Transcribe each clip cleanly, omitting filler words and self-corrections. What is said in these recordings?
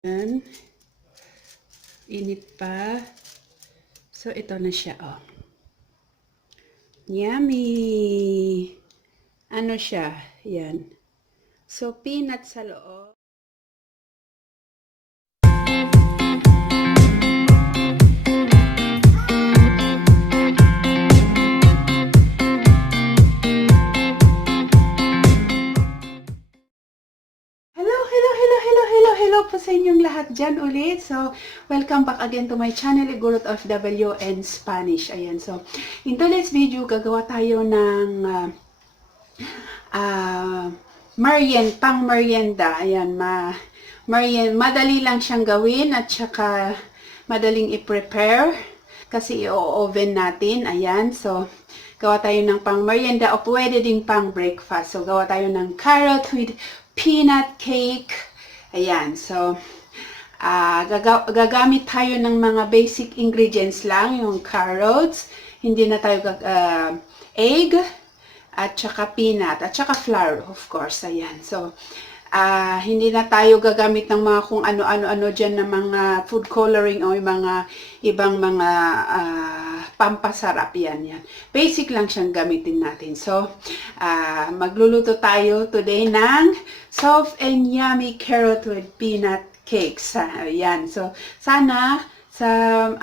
Yan. Init pa. So, ito na siya, oh. Yummy! Ano siya? Yan. So, peanut sa loob. Hello po sa inyong lahat dyan ulit. So, welcome back again to my channel, Igorot of W and Spanish. Ayan, so, in today's video, gagawa tayo ng pang merienda. Ayan, madali lang siyang gawin at saka madaling i-prepare kasi i-oven natin. Ayan, so, gawa tayo ng pang merienda o pwede ding pang breakfast. So, gawa tayo ng carrot with peanut cake. Ayan, so, gagamit tayo ng mga basic ingredients lang, yung carrots, hindi na tayo, egg, at saka peanut, at saka flour, of course, ayan. So, hindi na tayo gagamit ng mga kung ano-ano dyan na mga food coloring o yung mga ibang mga pampasarap, yan. Basic lang siyang gamitin natin. So, magluluto tayo today ng soft and yummy carrot with peanut cakes. Ayan. So, sana sa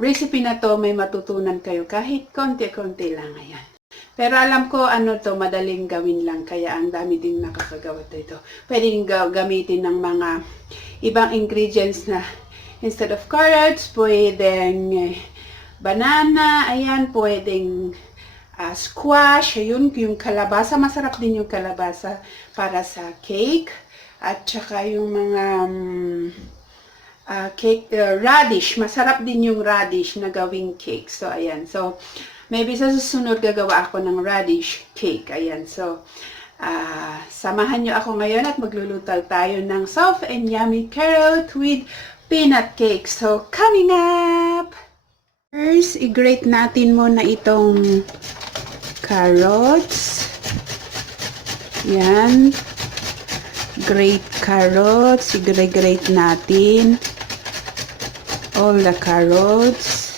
recipe na to may matutunan kayo kahit konti-konti lang. Ayan. Pero alam ko madaling gawin lang kaya ang dami din nakakagawa dito. Pwedeng gamitin ng mga ibang ingredients na instead of carrots, pwedeng banana, ayan, pwedeng squash, ayun, yung kalabasa, masarap din yung kalabasa para sa cake. At saka yung mga cake, radish, masarap din yung radish na gawing cake. So, ayan, so, maybe sa susunod gagawa ako ng radish cake. Ayan, so, samahan nyo ako ngayon at magluluto tayo ng soft and yummy carrot with peanut cake. So, coming up! First, i-grate natin muna itong carrots. Yan. Grate carrots. I-grate natin all the carrots.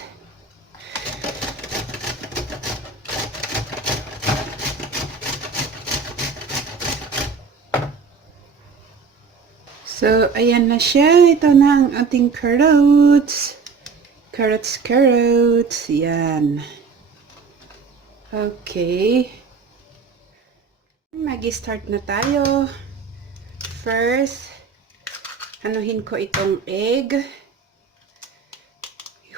So, ayan na siya. Ito na ang ating carrots. Carrots. Yan. Okay. Mag-start na tayo. First, anuhin ko itong egg.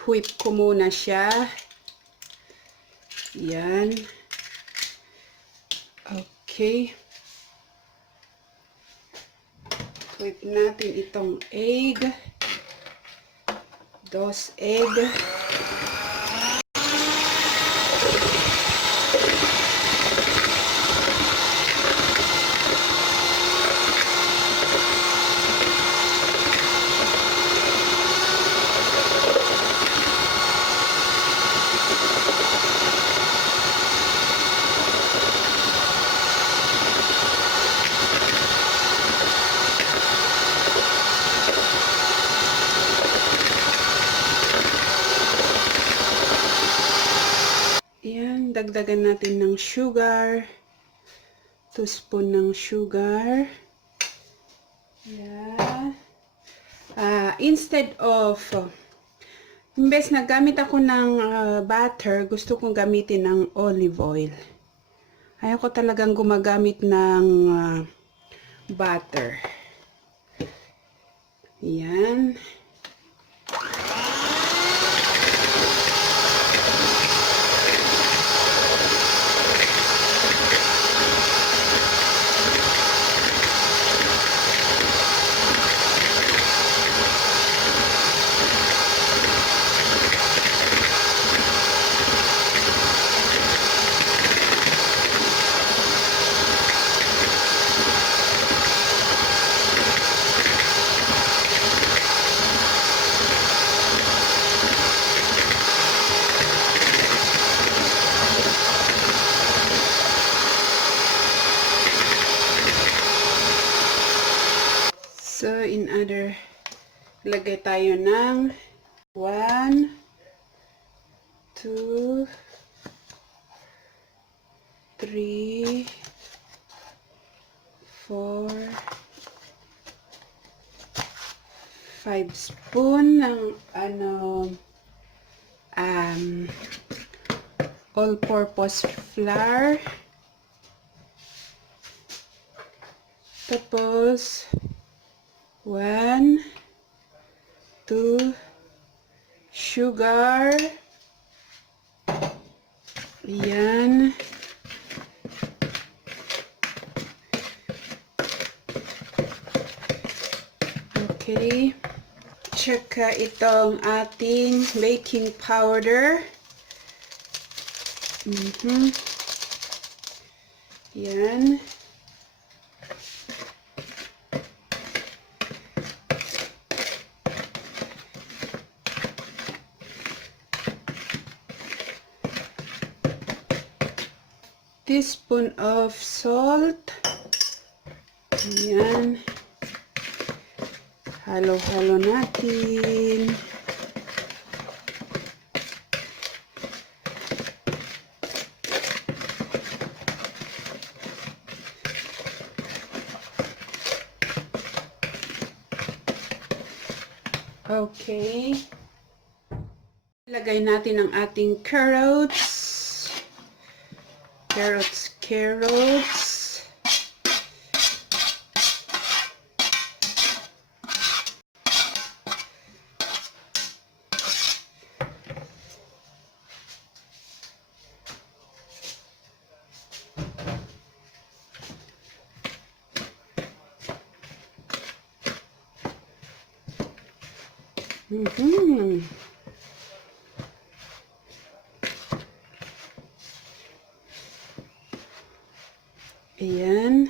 Whip ko muna siya. Yan. Okay. Whip natin itong egg. 2 egg. Dagdagan natin ng sugar. 2 spoon ng sugar. Yeah. Instead of, imbes na gamit ako ng butter, gusto kong gamitin ng olive oil. Ayaw ko talagang gumagamit ng butter. Yan. So, lagay tayo ng 1, 2, 3, 4, 5 spoon ng all-purpose flour. Tapos 1, 2 sugar. Yan. Okay. Tsaka itong ating baking powder. Yan. Teaspoon of salt. Yan. Halo-halo natin. Okay. Lagay natin ang ating carrots. Carrots. Ayan.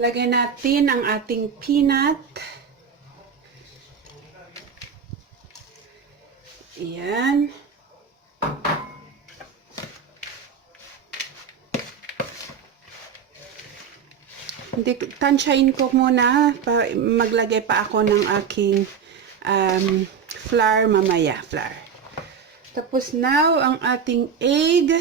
Lagay natin ang ating peanut. Ayan. Tansyain ko muna, maglagay pa ako ng aking flour mamaya. Tapos now, ang ating egg.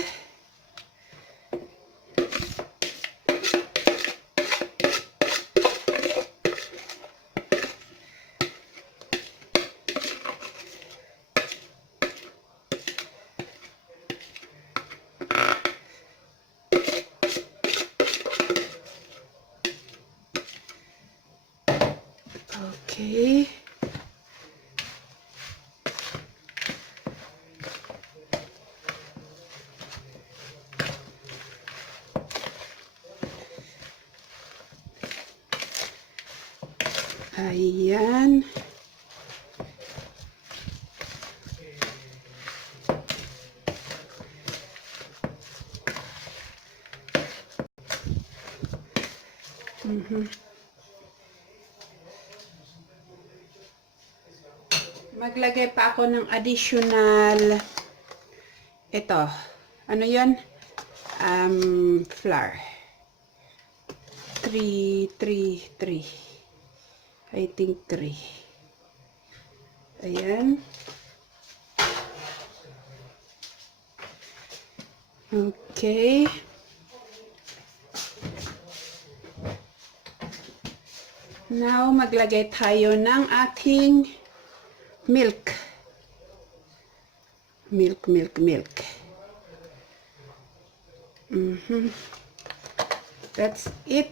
Okay. Ayan. Maglagay pa ako ng additional ito. Ano 'yon? Flour. 3. I think 3. Ayan. Okay. Now, maglagay tayo ng ating milk. Milk. That's it.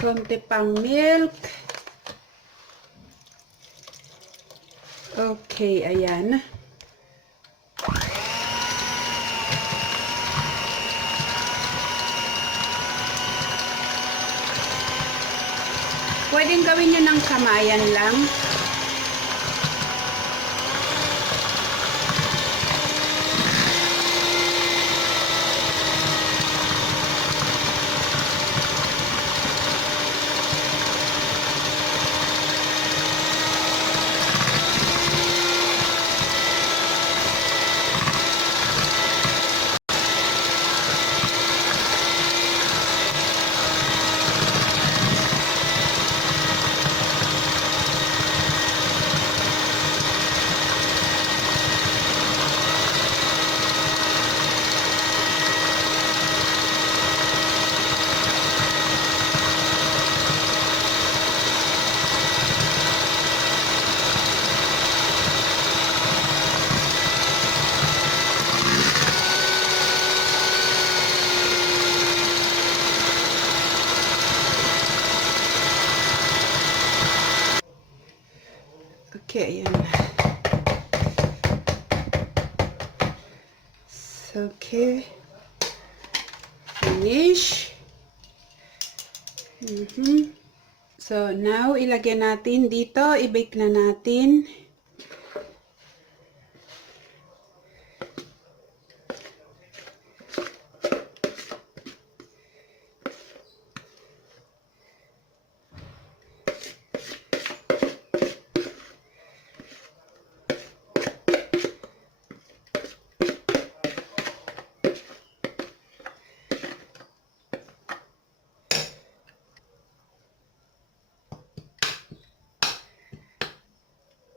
Konti pang milk. Okay, ayan. Pwedeng gawin nyo ng kamayan lang. Okay, ayan. Okay. Finish. So, now, ilagay natin dito. I-bake na natin.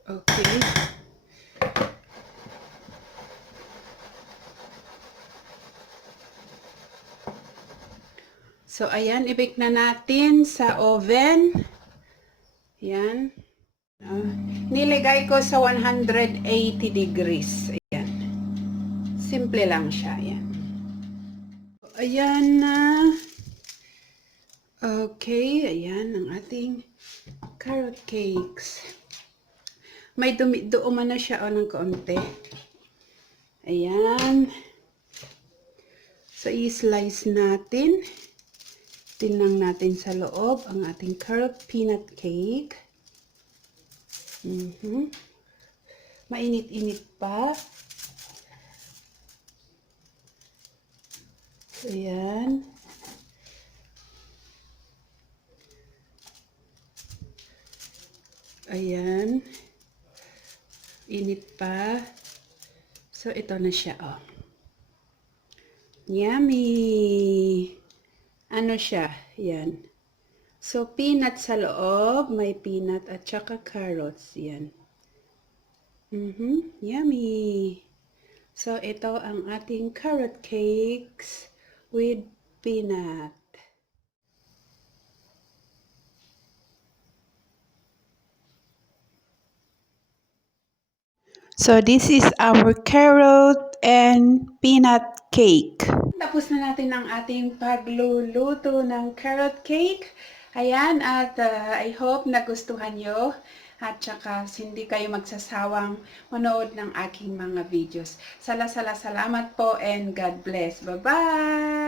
Okay. So, ayan, i-bake na natin sa oven. Ayan. Niligay ko sa 180 degrees. Ayan. Simple lang siya. Ayan. Ayan na. Okay, ayan ang ating carrot cakes. May duuman na siya ng kaunti. Ayan. So, i-slice natin. Tinang natin sa loob ang ating carrot peanut cake. Mainit-init pa. Ayan. Ayan. Init pa. So, ito na siya, oh. Yummy! Ano siya? Yan. So, peanut sa loob. May peanut at saka carrots. Yan. Yummy! So, ito ang ating carrot cakes with peanut. So, this is our carrot and peanut cake. Tapos na natin ang ating pagluluto ng carrot cake. Ayan, at I hope nagustuhan nyo. At saka hindi kayo magsasawang manood ng aking mga videos. Salamat po and God bless. Bye-bye!